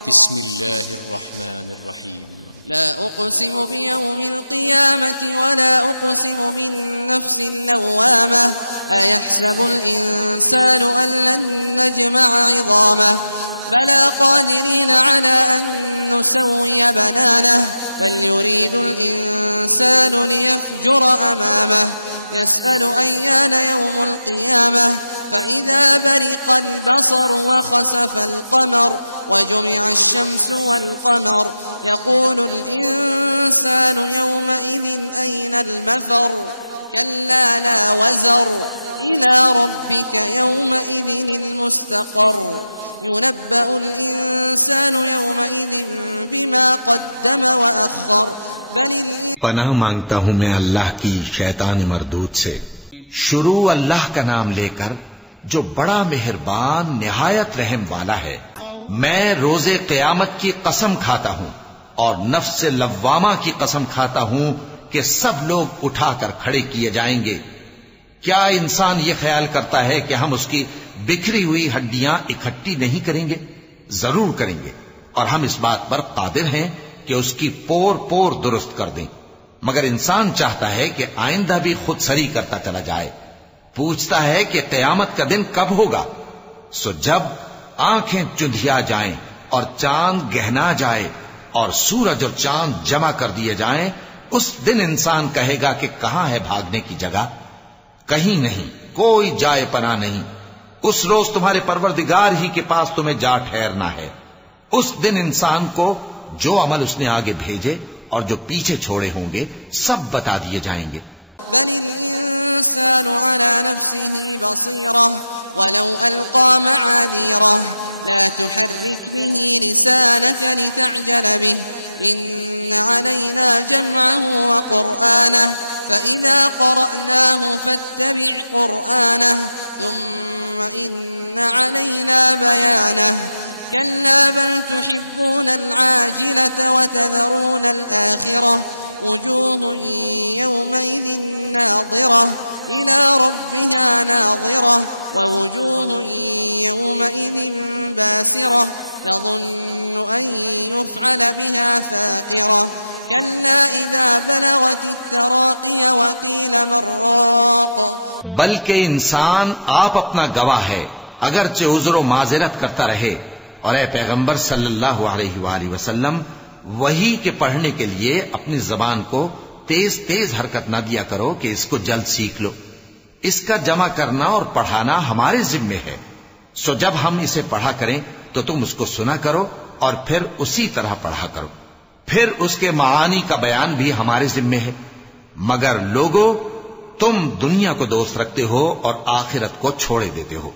बिस्मिल्लाहिर्रहमानिर्रहीम। ला उक़्सिमु बियौमिल क़ियामति वला उक़्सिमु बिन्नफ्सिल लव्वामह अयहसबुल इंसानु अन लन नजमअ इज़ामह बला क़ादिरीन अला अन नुसव्विय बनानह बल युरीदुल इंसानु लियफ़जुर अमामह यसअलु अय्यान यौमुल क़ियामह फ़इज़ा बरिक़ल बसर वख़सफ़ल क़मर वजुमिअ अश-शम्सु वल क़मर यक़ूलुल इंसानु यौमइज़िन अय्नल मफ़र कल्ला ला वज़र इला रब्बिक यौमइज़िनिल मुस्तक़र युनब्बअुल इंसानु यौमइज़िन बिमा क़द्दम व अख़्ख़र। पनाह मांगता हूं मैं अल्लाह की शैतान मरदूद से। शुरू अल्लाह का नाम लेकर जो बड़ा मेहरबान निहायत रहम वाला है। मैं रोजे क़यामत की कसम खाता हूं और नफ्स लव्वामा की कसम खाता हूं कि सब लोग उठाकर खड़े किए जाएंगे। क्या इंसान ये ख्याल करता है कि हम उसकी बिखरी हुई हड्डियां इकट्ठी नहीं करेंगे? जरूर करेंगे और हम इस बात पर कादिर हैं कि उसकी पोर पोर दुरुस्त कर दें। मगर इंसान चाहता है कि आइंदा भी खुद सरी करता चला जाए। पूछता है कि क़यामत का दिन कब होगा? सो जब आंखें चुंधिया जाएं और चांद गहना जाए और सूरज और चांद जमा कर दिए जाएं, उस दिन इंसान कहेगा कि कहां है भागने की जगह? कहीं नहीं, कोई जाए पना नहीं। उस रोज तुम्हारे परवरदिगार ही के पास तुम्हें जा ठहरना है। उस दिन इंसान को जो अमल उसने आगे भेजे और जो पीछे छोड़े होंगे सब बता दिए जाएंगे। बलिल इंसानु अला नफ्सिही बसीरह वलौ अलक़ा मआज़ीरह ला तुहर्रिक बिही लिसानक लितअजल बिह इन्न अलैना जमअहु व क़ुरआनह फ़इज़ा क़रअनाहु फ़त्तबिअ क़ुरआनह थुम्मा इन्न अलैना बयानह कल्ला बल तुहिब्बूनल आजिलत व तज़रूनल आखिरह वजूहुन यौमइज़िन नाज़िरह इला रब्बिहा नाज़िरह व वजूहुन यौमइज़िन बासिरह तज़ुन्नु अन युफ़अल बिहा फ़ाक़िरह कल्ला इज़ा बलगतित तराक़िय व क़ील मन राक़। बल्कि इंसान आप अपना गवाह है, अगरचे उज़्र माज़िरत करता रहे। और ए पैगंबर सल्लल्लाहु अलैहि वसल्लम, वही के पढ़ने के लिए अपनी जबान को तेज तेज हरकत न दिया करो कि इसको जल्द सीख लो। इसका जमा करना और पढ़ाना हमारे जिम्मे है। सो जब हम इसे पढ़ा करें तो तुम उसको सुना करो और फिर उसी तरह पढ़ा करो। फिर उसके मानी का बयान भी हमारे जिम्मे है। मगर लोगों, तुम दुनिया को दोस्त रखते हो और आखिरत को छोड़े देते हो।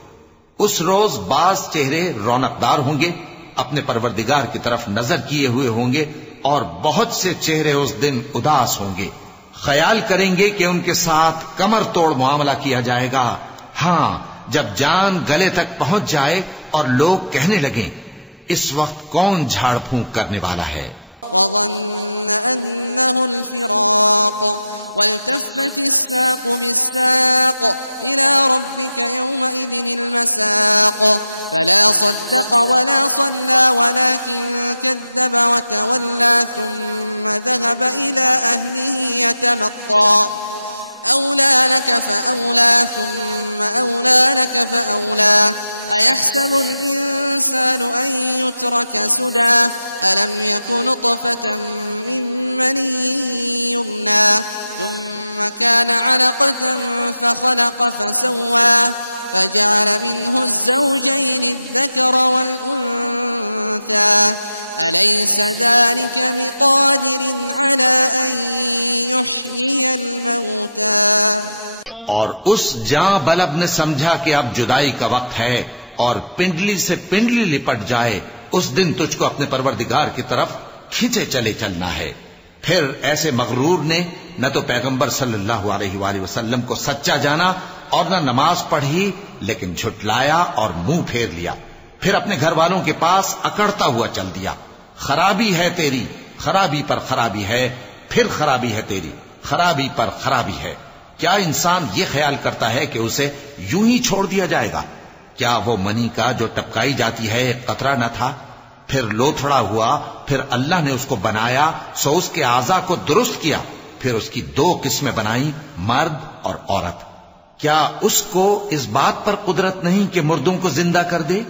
उस रोज बाज चेहरे रौनकदार होंगे, अपने परवरदिगार की तरफ नजर किए हुए होंगे, और बहुत से चेहरे उस दिन उदास होंगे। ख्याल करेंगे कि उनके साथ कमर तोड़ मुआमला किया जाएगा। हां, जब जान गले तक पहुंच जाए और लोग कहने लगें, इस वक्त कौन झाड़ फूंक करने वाला है? वज़न्न अन्नहुल फ़िराक़ वल्तफ़्फ़तिस साक़ बिस्साक़ इला रब्बिक यौमइज़िनिल मसाक़ फला सद्दक़ वला सल्ला वलाकिन कज़्ज़ब वतवल्ला थुम्मा ज़हब इला अहलिही यतमत्ता أولى لك فأولى ثم أولى لك فأولى أيحسب الإنسان أن يترك سدى ألم يكن نطفة من مني يمنى ثم كان علقة فخلق فسوى فجعل منه الزوجين الذكر والأنثى أليس ذلك بقادر على أن يحيي الموتى। और उस जां बलब ने समझा कि अब जुदाई का वक्त है और पिंडली से पिंडली लिपट जाए, उस दिन तुझको अपने परवरदिगार की तरफ खींचे चले चलना है। फिर ऐसे मगरूर ने न तो पैगंबर सल्लल्लाहु अलैहि वसल्लम को सच्चा जाना और न नमाज पढ़ी, लेकिन झुटलाया और मुंह फेर लिया। फिर अपने घर वालों के पास अकड़ता हुआ चल दिया। खराबी है तेरी, खराबी पर खराबी है, फिर खराबी है तेरी, खराबी पर खराबी है। क्या इंसान ये ख्याल करता है कि उसे यूं ही छोड़ दिया जाएगा? क्या वो मनी का जो टपकाई जाती है एक कतरा न था? फिर लोथड़ा हुआ, फिर अल्लाह ने उसको बनाया, सो उसके आज़ा को दुरुस्त किया, फिर उसकी दो किस्में बनाई, मर्द और औरत। क्या उसको इस बात पर कुदरत नहीं कि मुर्दों को जिंदा कर दे?